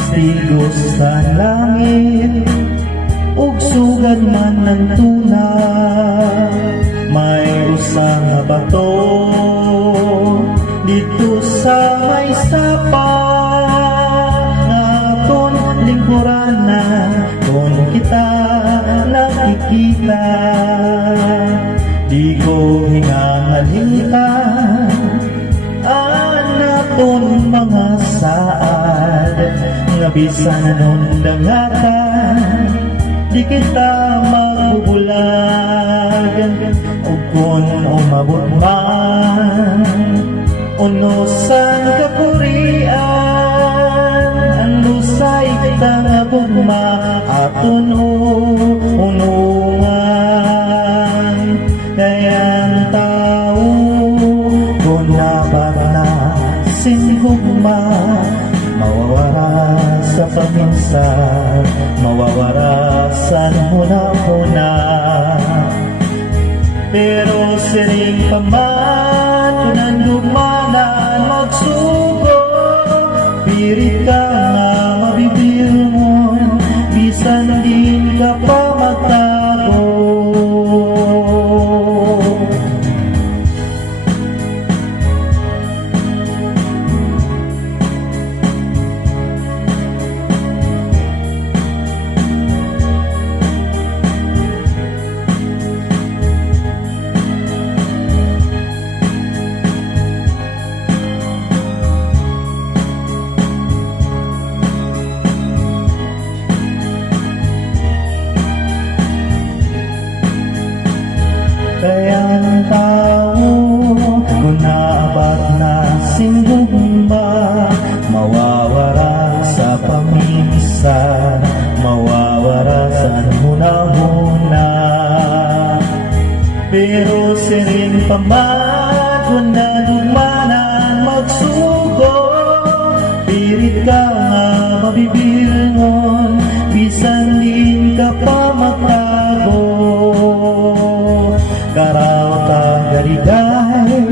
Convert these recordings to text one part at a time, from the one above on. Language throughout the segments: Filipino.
testigo sa langit ug sugad man ng tuna. May usa nga bato dito sa may sapa nga aton lingkuran na kung kita nakikita. Di ko hinangalingan anaton mga saad nga bisan nun dangatan di kita magbubulag. Ug kung umabot man unusan kapurian ang lusay tangagugma aton unungan. Kayang tao kung nabat na singgugma mawawara sa paminsan, mawawara sa huna-huna. Pero siring paman kung nandumanan magsugo, pirit ka nga mabibir mo, bisan din ka pa magtago. Kayang tao kung naabat na singgugma mawawara sa paminsan, mawawara sa huna-huna. Pero sirin paman kung nadumanan magsugo, pirit ka nga mabibirngon, bisan din ka pa magtago. Karaw ta garigay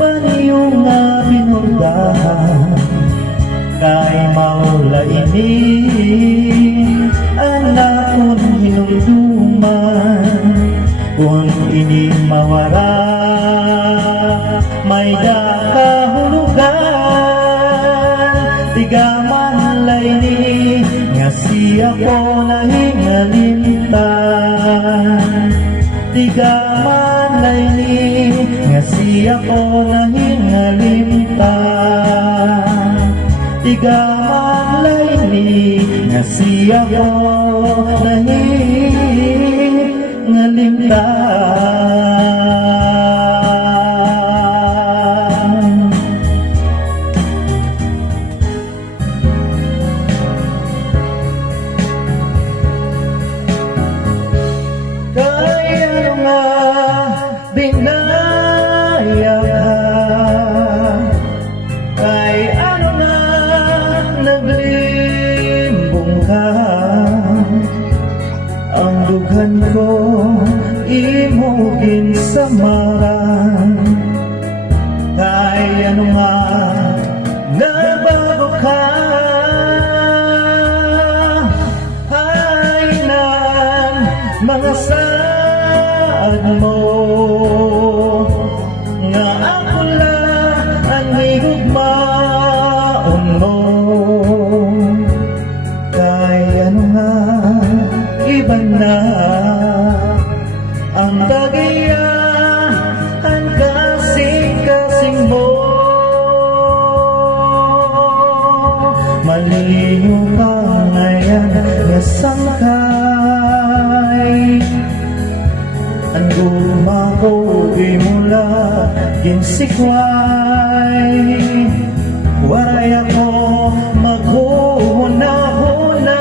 paniyong nga binurdahan kay maula ini anakon hinumduman. Kung ini mawara may dakahulugan tigaman layni nga siya ko nahingalintan. Tigaman layni nga siya ko nahingalintan. Tigaman layni nga siya ko nahingalintan. Kaya nga binaya ka, kay ano na naglimbong ka, ang dughan ko imugin sa maran. Kay ano nga nabago ka, ay ng mga saad mo nga ako lang ang higugmaon mo. Kaya nga iba na ang kagayahan kasing-kasing mo. Maliyo ka ngayon nga sangkay, ang gumako imula ginsikway. Waray ako maghuna-huna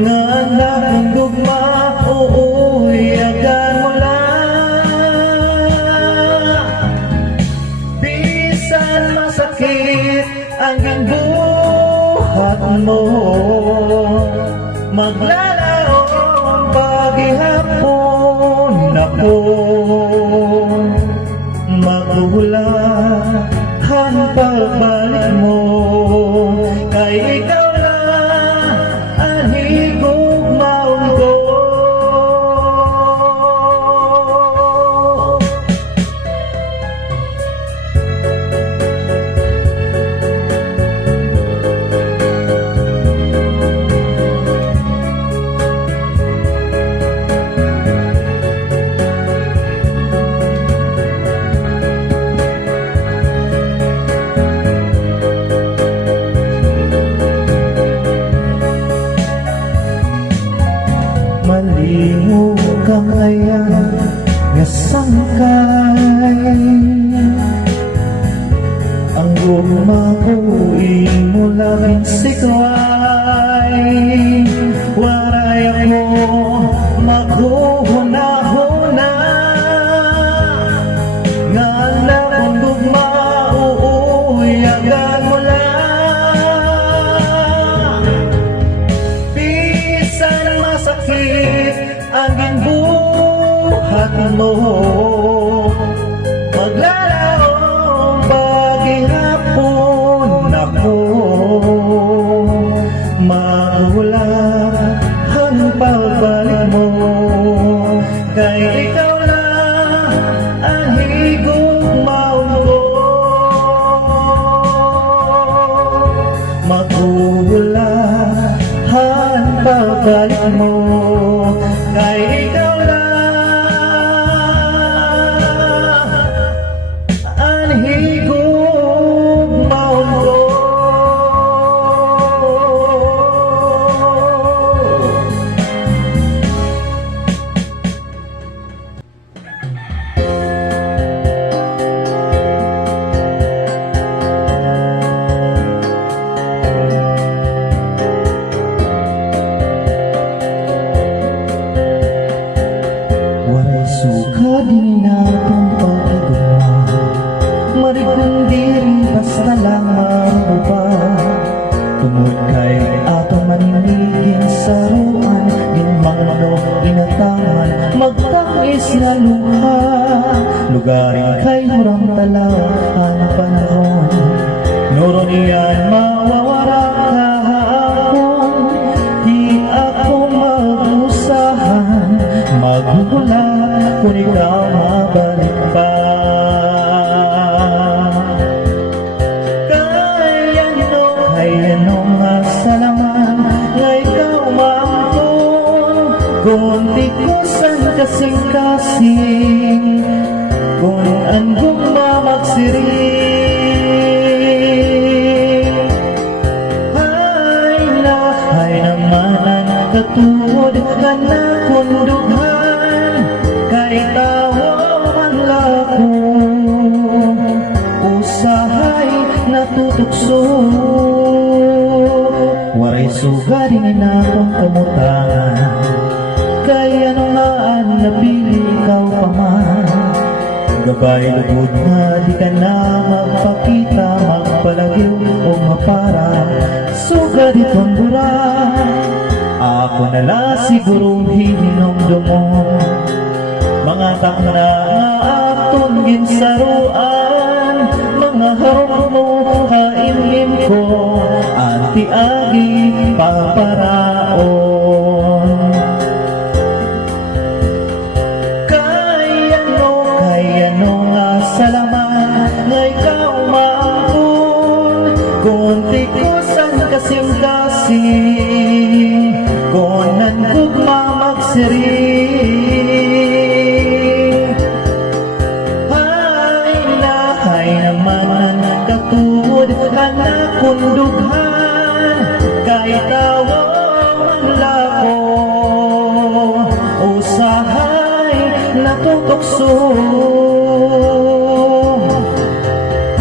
nga nakang gugma uuyagan mo lang. Bisan masakit ang ginbuhat mo, maglalaong paghihapon ako, magugulahan pagbalik mo. kay ikaw lang ang higugmaon ko. Malimo kang ayan nga sangkay, ang gumauwi mo labing sikway. Waray ako maghuhuna-huna, nga labang gumauuyagan mo lang. Bisan masakit ang ginbuhat mo, maglalaong paghihapon ako, mawala ang pagbalik mo, kay ikaw lang ang higugmaon ko. Magwala ang pagbalik mo, kay ikaw lang ang higugmaon ko. Waray suka din natong pagduma, marigundiri basta lang marupa. Tungod kay atong maninigin sa ruan, ginmangno ginatangan, magtangis nga luha. Lugarin kay hurang talaw ang panahon, nuro niyan mawawara kahapon. Di ako mag-usahan, magugula kung ikaw mabalik pa. Kaya nung asalaman nga ikaw maangkon, kunti ko san kasing-kasing, kung anggong mamagsiring. Hay naman ang katulad ka na kundughan, kay tawa man lako, usahay natutukso. Waray suga din akong kamutangan, kaya ano nga ang napili ikaw pa man. Gabay lubod na di ka na magpakita, magpalagiw o mapara, suga di tumbura. Ako nala siguro hihinomdomon, mga takna nga aton ginsaruan, mga harong mo kaimim ko, anti-agi paparaon. Kaya no nga salamat nga ikaw maangkon, kunti ko san kasing-kasing, kung nandugma magsiring. Hay naman ang katulad ka na kundughan, kay tawa man lako, usahay natutokso.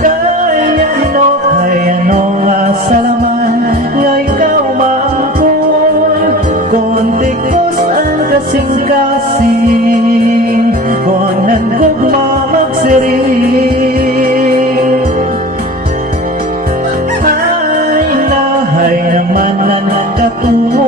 Kaya no nga salaman nga ikaw maangkon, kunti ko saan kasing-kasing, kung nandugma magsiring. Hay naman ang katulad